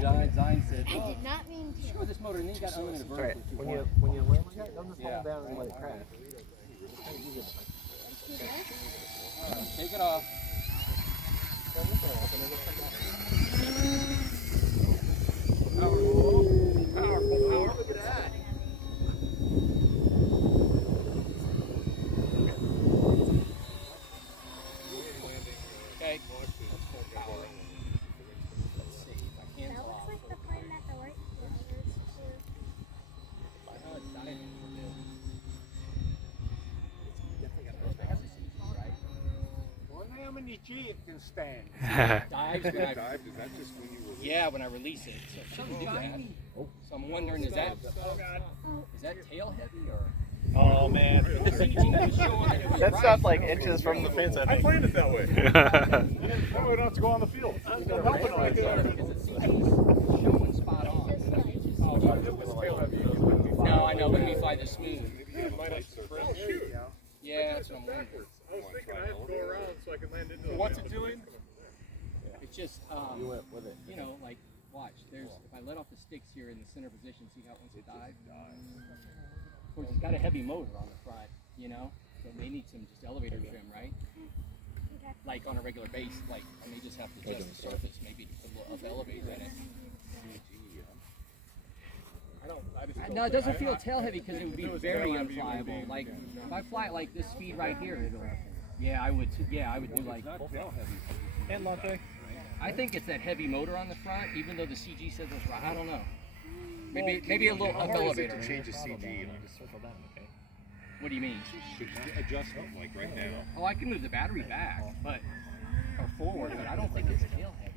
Zion said, I did not mean to. screw this motor, and then you got unlimited All right, vertical. when you land like that, don't just hold down and let it crash. All right, take it off. Powerful. Look at that. Okay. Let's see if I can That pull looks off. like the plane that the white flyers flew. I know it's diving for this. Definitely got those. It has a CG, right? Wonder how many G it can stand. Dives when I Dive, is that just when you release? yeah, when I release it. So it shouldn't do that. So I'm wondering, is that tail heavy or? Oh man. The CG was showing that it was That right. stopped like inches from the fence, I I think. planned it that way. That way we don't have to go on the field. I'm helping on it. Because the CG's showing spot on. No, I know, but we fly the smooth. Oh shoot. Yeah, that's what I'm wondering. I was thinking I have to go around so I can land into it. What's it doing? It's just, You went with it. you know, like, watch. There's if I let off the sticks here in the center position, see how it wants to dive? Of course, it's got a heavy motor on the front, you know, so they need some just elevator trim, right? Like on a regular base, like, and they just have to adjust the surface, maybe to put a little up elevator in it. No, it doesn't feel tail heavy because it would be very unflyable. Like if I fly at like this speed right here, it'll. Yeah, I would. Yeah, I would do like. And latte. I think it's that heavy motor on the front, even though the CG says it's right. I don't know. Maybe a little up elevator. Change the CG. Just circle down, okay? What do you mean? Should adjustment like right now. Oh, I can move the battery back, but or forward, but I don't think it's tail heavy.